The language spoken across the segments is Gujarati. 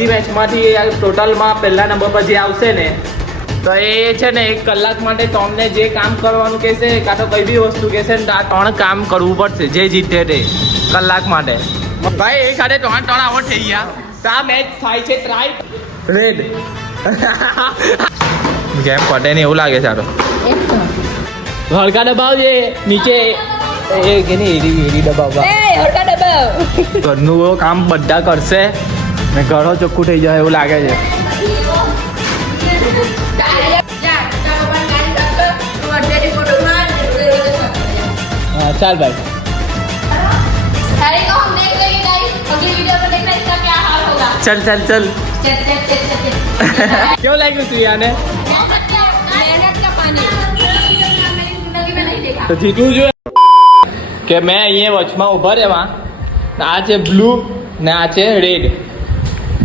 બધી મેચમાંથી ટોટલમાં પહેલા નંબર પર જે આવશે ને તો એ છે ને 1 કલાક માટે તમને જે કામ કરવાનું કહેશે કાં તો કઈ બી વસ્તુ કહેશે ને આ 3 કામ કરવું પડશે જે જીતે તે કલાક માટે ભાઈ એ ખાતે 3 આઉટ થઈ ગયા તો આ મેચ થાય છે ટ્રાય રેડ ગેમ પટે ને એવું લાગે છે આરો હળકા દબાવજે નીચે એ કે નહીં એરી દબાવવા હળકા દબાવ ઘરનું કામ બધા કરશે ને ઘરો ચોખ્ખું થઈ જાય એવું લાગે છે हाँ चल भाई अरे को हम देख लेंगे गाइस अगली वीडियो में देखना इसका क्या हाल होगा चल चल चल चल क्यों लाइक श्रिया ने मेहनत का पानी मेरी जिंदगी में नहीं देखा तो जीतવું જોઈએ કે મેં અહીંયા વચમાં ઊભા રહેવા આ છે બ્લુ ને આ છે રેડ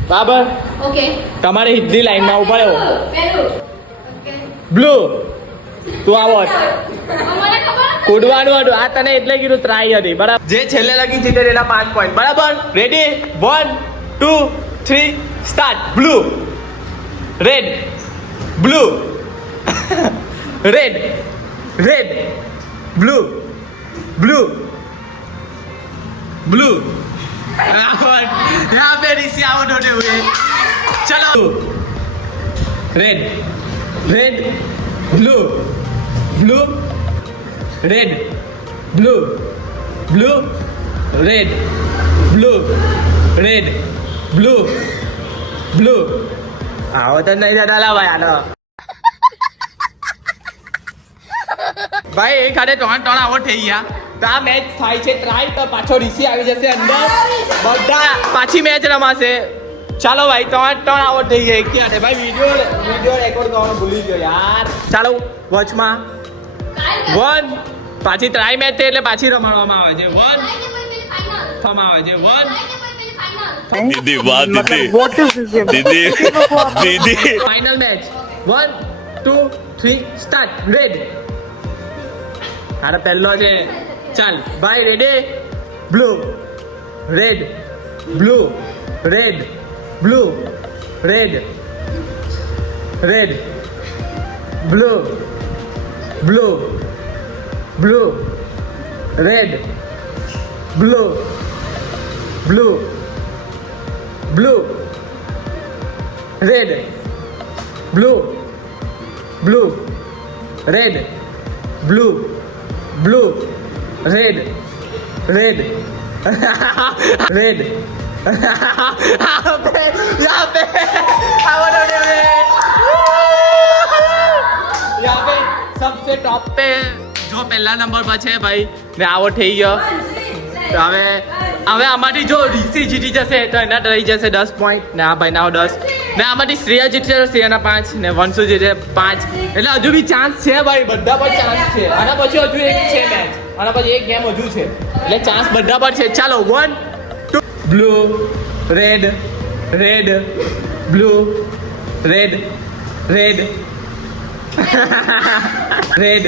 બરાબર ओके તમારે હિન્દી લાઈનમાં ઊભા રહેવો પેલું બ્લુ તું આવો મને ખબર કૂદવાનું હતું આ તને એટલે કીધું ટ્રાય હતી બરાબર જે છેલ્લે લગી જીતે એના 5 પોઈન્ટ બરાબર ready 1 2 3 start blue red blue red red blue blue blue यहाँ पे ऋषि आउट होने हुए चलो red red blue blue red blue blue red blue red blue blue आओ तो नहीं ज्यादा ला भाई आना भाई एक हाथे 3 आउट થઈ ગયા તો આ મેચ થાય છે ટ્રાય તો પાછો ઋષિ આવી જશે અંદર બધા પાછી મેચ રમાશે ચાલો ભાઈ 3 આઉટ થઈ ગયા કે અરે ભાઈ વિડિયો રેકોર્ડ કરવાનું ભૂલી ગયો યાર ચાલો વોચમાં 1 પાછી ટ્રાય મેચ છે એટલે પાછી રમાડવામાં આવે છે 1 થવામાં આવે છે 1 दीदी वाह दीदी दीदी दीदी फाइनल मैच 1 2 3 स्टार्ट रेड अरे पहलो છે चल भाई ready blue red blue red blue red red blue blue blue red blue blue blue red blue blue red blue blue red red red यहाँ पे सबसे टॉप पे जो पहला नंबर पर છે ભાઈ ને આવો થઈ ગયો તો હવે આમાંથી જો ઋષિ જીતી જશે તો એના રહી જશે 10 પોઈન્ટ ને આ ભાઈના 10 ને આમાંથી શ્રેયા જીતશે તો શ્રેયાના 5 ને વંશુ જીતે 5 એટલે હજુ બી ચાન્સ છે ભાઈ બધા પર ચાન્સ છે આના પછી હજુ એક છે મેચ આના પછી એક ગેમ હજુ છે એટલે ચાન્સ બધા પર છે ચાલો 1 2 blue red red blue red red red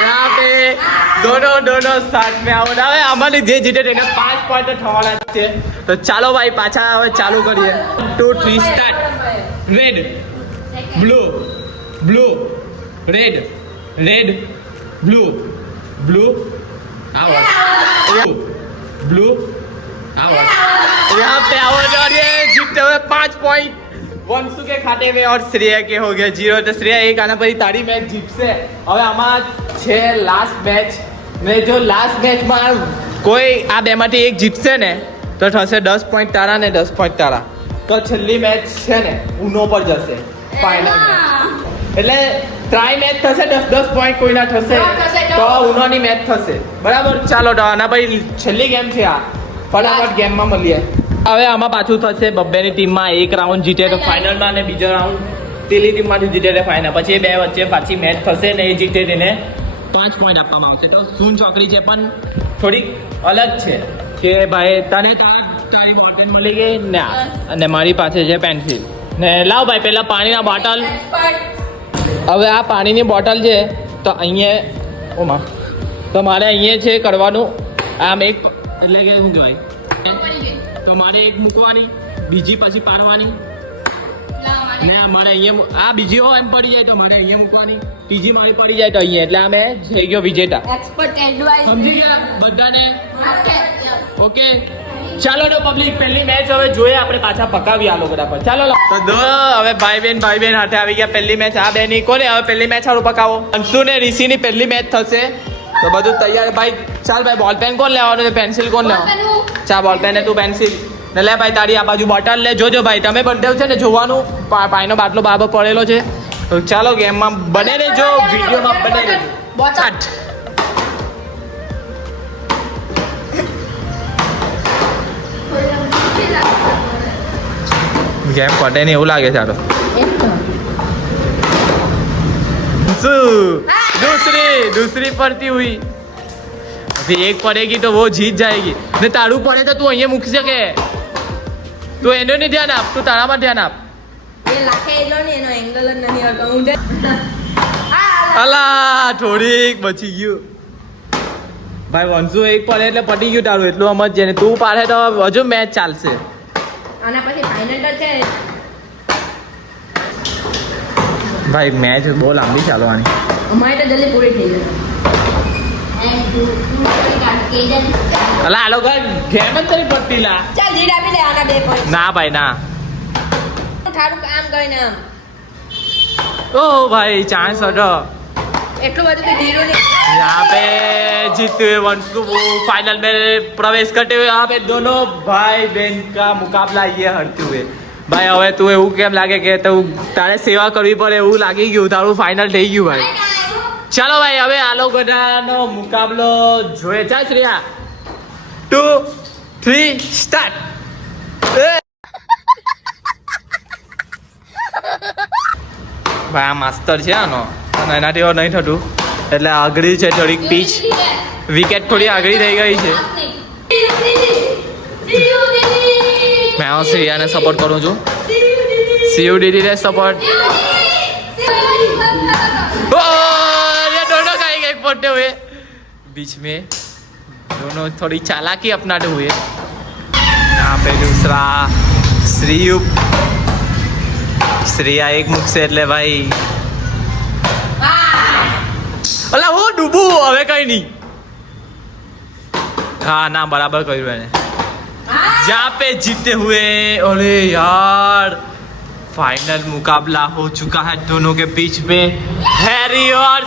यहाँ पे दोनों साथ में आउट આવે અમારી જે જીતે તેને 5 પોઈન્ટ થવાના છે તો ચાલો ભાઈ પાછા હવે ચાલુ કરીએ 2 3 start red blue blue red red blue blue out blue out यहाँ पे आउट और ये जीतते हुए 5 पॉइंट वंशु के खाते में और श्रेया के हो गए 0 तो श्रेया एक आना पड़ी तारी मैच जीतશે હવે આમાં છે લાસ્ટ મેચ ને જો લાસ્ટ મેચમાં કોઈ આ બેમાંથી એક જીતશે ને તો થશે 10 પોઈન્ટ તારા ને 10 પોઈન્ટ તારા તો છેલ્લી મેચ છે ને ઉનો પર જશે ફાઇનલ મેચ એટલે ટ્રાય મેચ થશે 10 પોઈન્ટ કોઈના થશે તો ઉનોની મેચ થશે બરાબર ચાલો તો આના પછી છેલ્લી ગેમ છે આ ફટાફટ ગેમમાં મળીએ હવે આમાં પાછું થશે બબ્બેની ટીમમાં એક રાઉન્ડ જીતે તો ફાઇનલમાં અને બીજો રાઉન્ડ પેલી ટીમમાંથી જીતે તો ફાઇનલ પછી એ બે વચ્ચે પાછી મેચ થશે ને એ જીતે તેને 5 પોઈન્ટ આપવામાં આવશે તો સૂન ચોકડી છે પણ થોડીક અલગ છે કે ભાઈ તને તારી બોટલ મળી ગઈ ને અને મારી પાસે છે પેન્સિલ ને લાવ ભાઈ પહેલાં પાણીના બોટલ હવે આ પાણીની બોટલ છે તો અહીંયા ઓમાં તો મારે અહીંયા છે કરવાનું આમ એક એટલે કે શું કહેવાય તો મારે એક મૂકવાની, બીજી પછી પાડવાની લાવ મારે. ને મારે અહીંયા આ બીજી હોય એમ પડી જાય તો મારે અહીંયા મૂકવાની, ત્રીજી મારી પડી જાય તો અહીંયા, એટલે અમે થઈ ગયો વિજેતા. Expert advice. સમજી ગયા બધાને? ઓકે. ઓકે ચાલો તો પબ્લિક પહેલી મેચ હવે જોઈએ આપણે પાછા પકાવી આ લોકો પર. ચાલો તો હવે ભાઈ બેન હાથે આવી ગયા. પહેલી મેચ આ બે ની કોને હવે પહેલી મેચ સારું પકાવો. અંશુ ને ઋષિ ની પહેલી મેચ થશે તો બધું તૈયાર ભાઈ. ચાલ ભાઈ બોલ પેન કોણ લેવાનું છે, પેન્સિલ કોણ લેવાનું? ચા બોલ પેન ને તું પેન્સિલ ને લે ભાઈ. તારી આ બાજુ બોટલ લે. જોજો ભાઈ તમે બંને છે ને જોવાનું, પાણીનો બાટલો બાબો પડેલો છે તો ચાલો ગેમમાં બને રહેજો, વિડીયોમાં બને રહેજો. બોટલ. ગેમ પટે ને એવું લાગે છે. ચાલો दूसरी पड़ती हुई अभी एक पड़ेगी तो वो जीत जाएगी. ने तारू पड़े तो તું અહીંયા મૂકી શકે. તું એનો નહીં ધ્યાન આપ, તું તારામાં ધ્યાન આપ. એ લાખે એનો ને એનો એંગલ જ નહીં આવતો. હું જે અલા થોડીક બચી ગયું ભાઈ. વંશુ એક પડે એટલે પટી ગયું તારું, એટલું સમજજે. ને તું પાડે તો હજુ મેચ ચાલશે. આના પછી ફાઇનલ તો છે. ભાઈ મેચ બહુ લાંબી ચાલવાની. અમારે તો જલ્દી પૂરી થઈ જશે. અલા આ લોકો ગેમ જ તરી પડતી લા. ચાલ જીત આપી દે આના 2 પોઈન્ટ. ના ભાઈ ના. થારું કામ કરીને આમ ओ भाई चांस हटो. એટલું બધું કે ધીરું નહીં. यहाँ पे जीतते हुए वंशु वो फाइनल में प्रवेश करते हुए यहाँ पे दोनों भाई बहन का मुकाबला ये हरते हुए. भाई હવે તું એવું કેમ લાગે કે તું તારે સેવા કરવી પડે એવું લાગી ગયું, તારું ફાઇનલ થઈ ગયું ભાઈ. ચાલો ભાઈ હવે આ લોકોનો મુકાબલો જોઈએ. ચાલ શ્રેયા 2 3 સ્ટાર્ટ. ભાઈ આ માસ્તર છે આનો, અને એનાથી હવે નહીં થતું એટલે આગળી છે થોડીક પીચ. વિકેટ થોડી આગળી થઈ ગઈ છે. मैं और श्रेया ने सपोर्ट करूँ जो CUDD ने सपोर्ट. ये दोनों का एक पड़ते हुए बीच में दोनों थोड़ी चालाकी अपनाते हुए. यहाँ पे दूसरा श्रेया एक मुख से એટલે ભાઈ અલા હું ડૂબું હવે કઈ નહીં. હા ના બરાબર કર્યું એને. जहाँ पे जीते हुए. अरे यार फाइनल मुकाबला हो चुका है दोनों के बीच में. हैरी और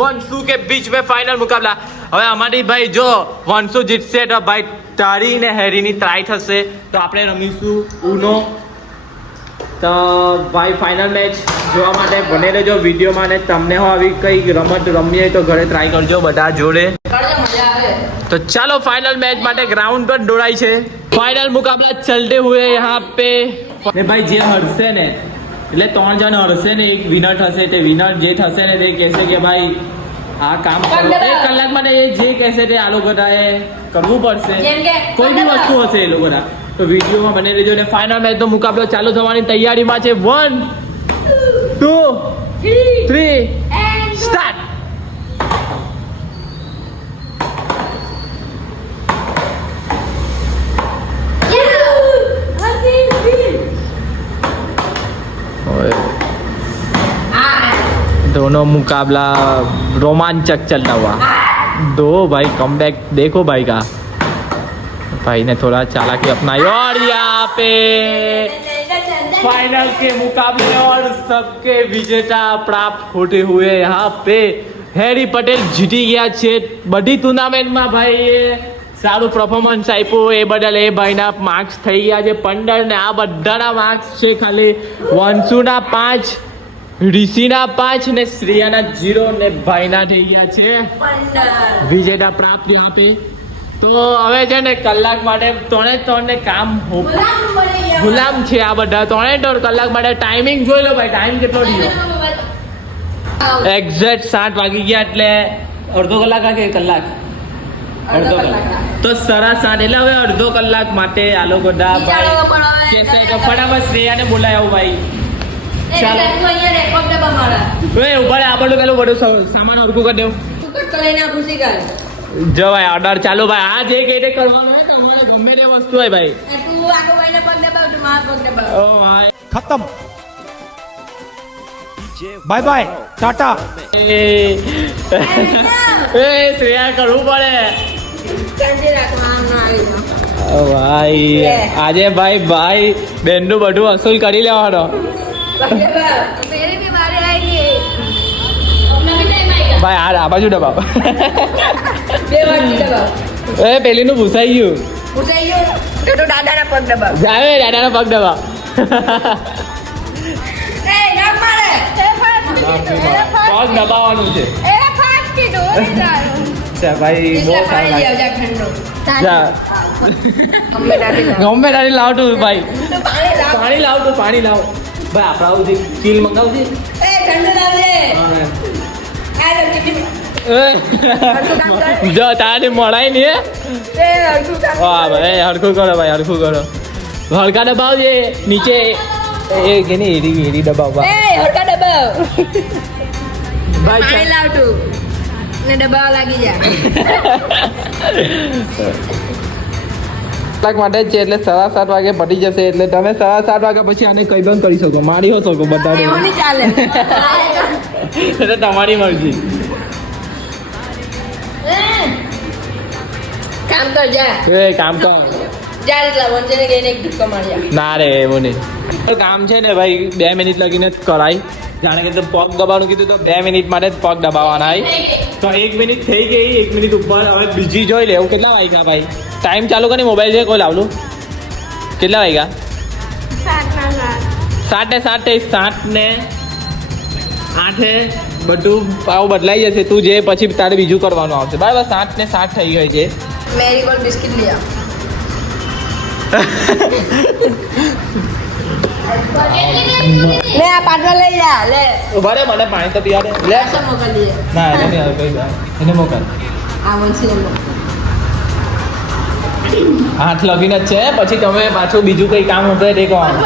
वंशु के बीच में फाइनल मुकाबला. હવે અમારી ભાઈ જો વંશુ જીતશે તો ભાઈ તારી ને હેરીની ટ્રાય થશે તો આપણે રમીશું ઉનો. તો ભાઈ ફાઇનલ મેચ જોવા માટે બને રહેજો વિડીયોમાં. ને તમને હો આવી કઈ રમત રમીએ તો ઘરે ટ્રાય કરજો બધા જોડે. કરજો મજા આવે. तो चलो फाइनल मैच માટે ग्राउंड पर दौड़ाई છે. फाइनल मुकाबला चलते हुए यहाँ पे ને ભાઈ જે હરશે ને એટલે 3 જણ હરશે ને એક વિનર થશે. તે વિનર જે થશે ને તે કહેશે કે ભાઈ આ કામ કરો 1 કલાક માટે. એ જે કહેશે તે આ લોકો એ કરવું પડશે. જેમ કે કોઈ બી વસ્તુ હશે એ લોકોના તો વિડીયોમાં બને રહેજો. ને ફાઇનલ મેચ નો મુકાબલો ચાલુ થવાની તૈયારીમાં છે. 1 2 3 સ્ટાર્ટ. दोनों मुकाबला रोमांचक चलता हुआ. दो भाई कमबैक देखो भाई का. भाई ने थोड़ा चालाकी अपनाई और यहाँ पे फाइनल के मुकाबले और सबके विजेता प्राप्त होते हुए यहाँ पे हैरी पटेल जीती गया છે બધી ટુર્નામેન્ટમાં. ભાઈ એ સારું પરફોર્મન્સ આપ્યું એ બદલ એ ભાઈના માર્ક્સ થઈ ગયા છે 15 ને આ બધાના માર્ક્સ છે ખાલી વંશુના 5 ऋषिना 5 ने श्रेयाना 0 ने भाईना થઈ ગયા છે 15 વિજેતા પ્રાપ્ત यहाँ पे. તો હવે છે ને કલાક માટે 3 ને કામ ગુલામ છે આ બધા. 3 કલાક માટે ટાઈમિંગ જોઈ લો ભાઈ. ટાઈમ કેટલો થયો? એક્ઝેક્ટ 7 વાગી ગયા એટલે અડધો કલાક કે કલાક અડધો કલાક તો 7:30 એટલે હવે અડધો કલાક માટે આ લોકો દા ભાઈ કેસે તો ફટાફટ શ્રેયાને બોલાયો ભાઈ. ચાલો અહીંયા રેકોર્ડ દબા મારા. ઓય ઉભા આ બધું પેલું બધું સામાન હરકું કરી દેવ. ટિકટ તો લઈને પૂછી કર. જો ભાઈ ઓર્ડર ચાલુ ભાઈ. આ જે કે કરવાનું હોય ને અમારે ગમે તે વસ્તુ હોય ભાઈ. તું ભાઈને પગ દબાવ તું મારા પગ દબાવ ઓ ભાઈ खत्म बाय बाय टाटा એ શ્રેયા કરવું પડે શાંતિ રાખો આમ ના આવી જાઓ ઓ ભાઈ આજે ભાઈ બેનનું બધું વસૂલ કરી લેવાનો પગ દબાવ મેરે ભી બારે આएगी નવી ટાઈમ આएगा ભાઈ આ બાજુ દબાવ બે વાર દબાવ એ પેલીનું ભૂસાઈ ગયું પૂછાઈ ગયું તો દાદાના પગ દબાવ જાવે દાદાનો પગ દબાવ એ ના મારે એ ફાટ પગ દબાવવાનું છે એ ફાટ કીધું વિચારો ચા ભાઈ બહુ એટલે સારું પાણી લાગે. લેવ જા ઠંડો જા ગમે દાદી લાવ ગમે તારી લાવ તું ભાઈ તું પાણી લાવ પાણી લાવ તું પાણી લાવ ભાઈ આપણા સુધી ચીલ મંગાવજે એ ઠંડુ લાવજે આ લો ટીપી જો તારે મળાય ને એ હરખું કામ વાહ ભાઈ હરખું કરો ભાઈ હરખું કરો હલકા દબાવજે નીચે એ કે નહીં એરી દબાવ એ હરખા દબાવ ભાઈ પાણી લાવ તું ને દબાવ લાગી જા કલાક માટે જ છે એટલે 7:30 વાગે પતી જશે એટલે તમે 7:30 વાગ્યા પછી આને કઈ પણ કરી શકો મારી હો શકો બધા એવું નહીં ચાલે એટલે તમારી મરજી કામ કર જા એ કામ કર જા એટલા વંચને ગઈને એક ધક્કો મારી જા ના રે એવું નહીં કામ છે ને ભાઈ 2 મિનિટ લગીને જ કરાય જાણે કે પગ દબાવવાનું કીધું તો 2 મિનિટ માટે જ પગ દબાવવાના હોય તો 1 મિનિટ થઈ ગઈ 1 મિનિટ ઉપર હવે બીજી જોઈ લે એવું કેટલા વાગ્યા ભાઈ ટાઈમ ચાલુ કરી મોબાઈલ છે કોઈ લાવલું કેટલા વાગ્યા 7:07 ને 8 બધું પાવ બદલાઈ જશે તું જે પછી તારે બીજું કરવાનું આવશે બરાબર 7:07 થઈ ગઈ છે મેરીગોલ્ડ બિસ્કિટ લઈ આવ લે આ પાટલા લઈ જા લે ઉભા રે મને પાણી તો પીવા દે લે પાછા મોકલીએ ના એને નહીં આવે કઈ એને મોકલ આ વંશી હાથ લગીને જ છે પછી તમે પાછું બીજું કઈ કામ હોય તે કરવાનું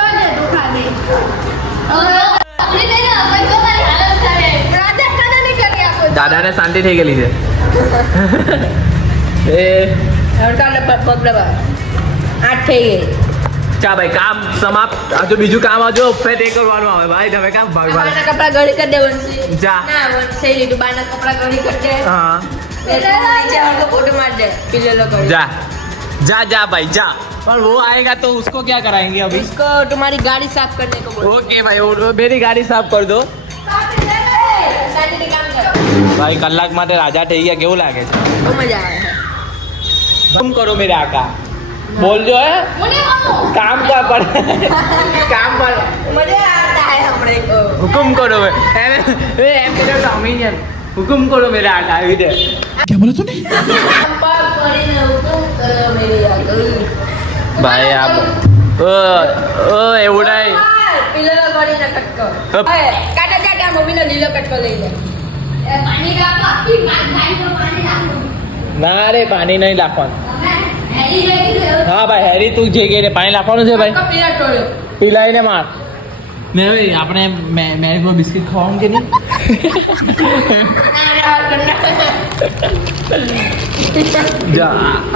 દાદાને શાંતિ થઈ ગયેલી છે એ પગ દબા 8 થઈ ગઈ ચા ભાઈ કામ સમાપ્ત હજુ બીજું કામ હજુ ફેર એ કરવાનું આવે ભાઈ તમે કામ ભાગવા બાના કપડા ગળી કરી દે વંશી જા. ના વંશી લીધું બાના કપડા ગળી કરી દે हाँ નીચે हमको फोटो मार दे पिल्लो को जा जा जा भाई जा और वो आएगा तो उसको क्या कराएंगे अभी इसको तुम्हारी गाड़ी साफ करने को बोलो ओके भाई वो मेरी गाड़ी साफ कर दो ભાઈ કલાક માટે રાજા થઈ ગયા કેવું લાગે છે બહુ મજા આવે तुम करो मेरे आका बोलજો હે કામ કર પડે કામ પર मजा आता है हमरे को હુકુમ કરો એમ કે ડોમિનિયન હુકુમ કરો મેરે આકા આવી દે पाप કરીને હુકમ કરો મેરી આગળ ભાઈ આ એવું નહીં पिल्लो કરીને કટકો કાટા કાટા મમ્મીનો લીલો કટકો લઈ લે પાણી કાપો આખી ગાયનો પાણી નાખો ના રે પાણી નહીં નાખવાનું હા ભાઈ હેરી તું જે કે પાણી નાખવાનું છે ભાઈ પીલા ટોળ્યો પીલાઈને માર ને ભાઈ આપણે મેરીગો બિસ્કિટ ખાવાનું કે નહીં જા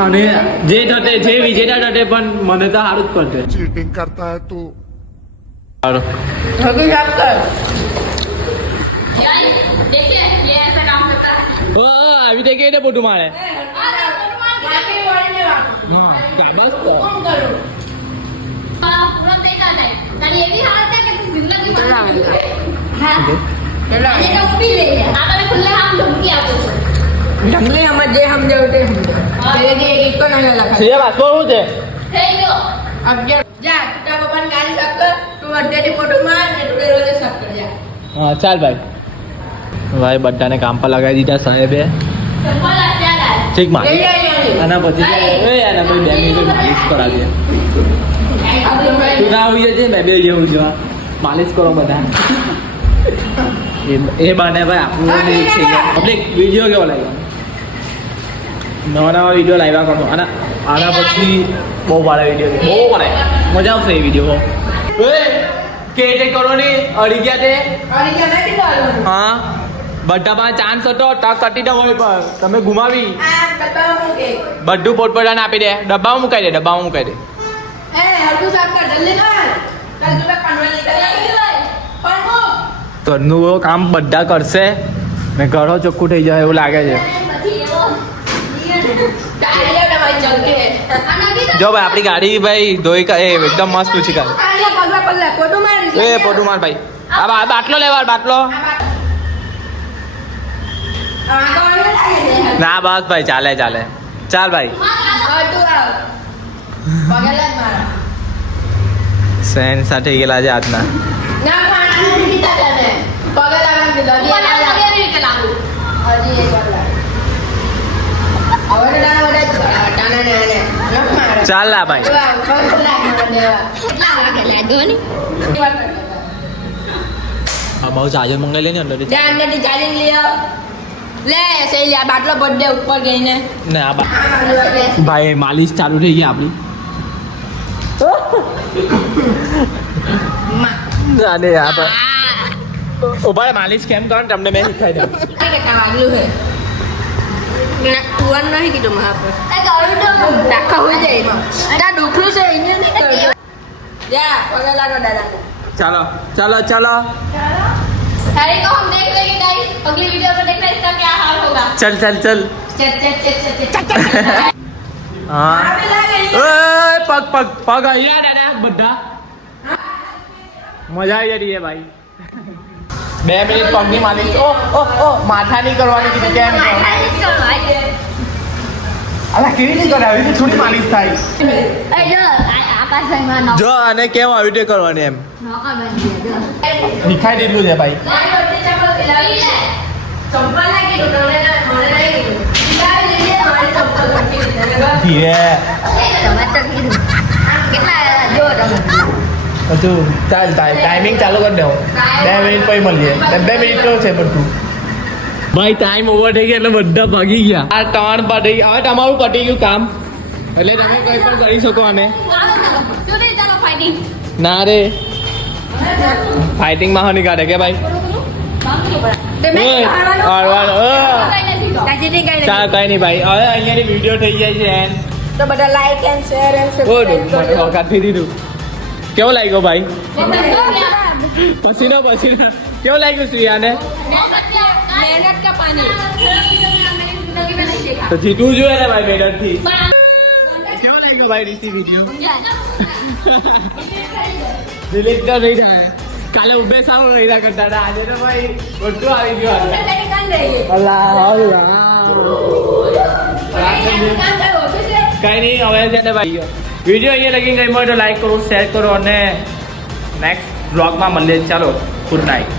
અને જે થતે જે વિજેતા થતે પણ મને તો સારું જ પડશે चीटिंग करता है तू સારું હગી સાફ કર देखिए ये ऐसा काम करता है આવી તે કેને પોટું મારે માટી વાળી લેવાનું હા બસ તો કોણ કરું हाँ पूरा देखा जाए तारी ये भी हालत है कि तू जिंदगी में हाँ ये तो पी ले हाँ तो मैं खुले हम धमकी आपको ढंगले हम जे हम जवते तेरे के एक को ना लगा સીધા વાસમાં શું છે થઈ ગયો अब जा ता पप्पा ने गाड़ी साफ कर तू अड्डे की फोटो मार ने तू रोज साफ कर जा હા ચાલ ભાઈ ભાઈ બધાને કામ પર લગાવી દીધા સાહેબે चप्पल अच्छा है ઠીક માં ले आई આના પછી આના પછી 2 મિનિટ માલિશ કરાવી દે તું ના હોઈ જજે બે જેવું જોવા માલિશ કરો બધા એ બાને ભાઈ આપણું નહીં થઈ ગયા આપણે વિડીયો કેવો લાગ્યો નવા નવા વિડીયો લાવ્યા કરતો આના પછી બહુ વાળા વિડીયો બહુ વાળા મજા આવશે એ વિડીયો કે કરો ને અડી ગયા તે और क्या ना किधर હા બધા પાસે ચાન્સ હતો ટક કટી દો હોય પર તમે ગુમાવી आ बताओ मुझे બધું પોતપોતાને આપી દે ડબ્બામાં મુકાઈ દે ए हरकू साहब ઘરનું કામ બધા કરશે ને ઘરો ચોખ્ખું થઈ જાય એવું લાગે છે. જો ભાઈ આપણી ગાડી ભાઈ ધોઈ એકદમ મસ્ત ઊંચી કાઢી. એ પોટું માર ભાઈ. આ બાટલો લેવા બાટલો. ના બસ ભાઈ ચાલે ચાલે ચાલ ભાઈ. સેન સાથે ગયેલા છે આજના. ચાલ ના ભાઈ. બહુ ચાર્જર મંગાવી લે ને અંદર. બાટલો બર્થડે ઉપર ગઈને ને આ ભાઈ માલિશ ચાલુ થઈ ગઈ આપણી. અરે યાર ઉભા માલિશ કેમ કરો ને તમને મેં શીખવાડી દઉં. વાગલું છે તુવાનું નહીં કીધું મારા પર ડાખા હોય જાય ત્યાં દુખલું છે અહીંયા નહીં કરજો. જા પગે લાગો દાદા. ચાલો ચાલો ચાલો हैरी को हम देख लेंगे गाइस अगली वीडियो में देखना इसका क्या हाल होगा. चल चल चल. હા ઓય પગ પગ પગ અહીંયા દાદા બધા મજા આવી રહી છે ભાઈ. 2 મિનિટ પગની માલિશ. ઓ માથા નહીં કરવાની કીધી કેમ અલા કેવી નહીં કરાવી થોડી માલિશ થાય. જો અને કેમ આવી રીતે કરવાની એમ શીખાઈ દીધું છે ભાઈ. ધીરે હજુ ચાલ ટાઈમિંગ ચાલુ કરી દેવો. 2 મિનિટ પછી મળીએ. 2 મિનિટ તો છે બધું ભાઈ. ટાઈમ ઓવર થઈ ગયો એટલે બધા ભાગી ગયા. આ ટર્ન પતી હવે તમારું પતી ગયું કામ એટલે તમે કઈ પણ કરી શકો. આને ના રે ફાઇટિંગ માં નહીં કાઢે કે ભાઈ. ચાલ કઈ નહીં ભાઈ. હવે અહીંયાની વિડીયો થઈ જાય છે એન્ડ તો બધા like and share and subscribe વખત દીધું. કેવો લાગ્યો ભાઈ? પસીનો પસીનો કેવો લાગ્યું શ્રીયાને? मेहनत का पानी તો જીતવું જોઈએ ને ભાઈ મહેનત થી. કેવો લાગ્યો ભાઈ રીસી વિડીયો? ડિલીટ તો નહીં થાય. કાલે ઉભે સાવ રહ્યા કરતા હતા આજે તો ભાઈ બધું આવી ગયું. અલ્લાહ અલ્લાહ કઈ નહીં હવે છે ને ભાઈ વિડીયો અહીંયા લગી ગઈ હોય તો લાઈક કરો શેર કરો અને નેક્સ્ટ બ્લોગમાં મળીએ. ચાલો ગુડ નાઇટ.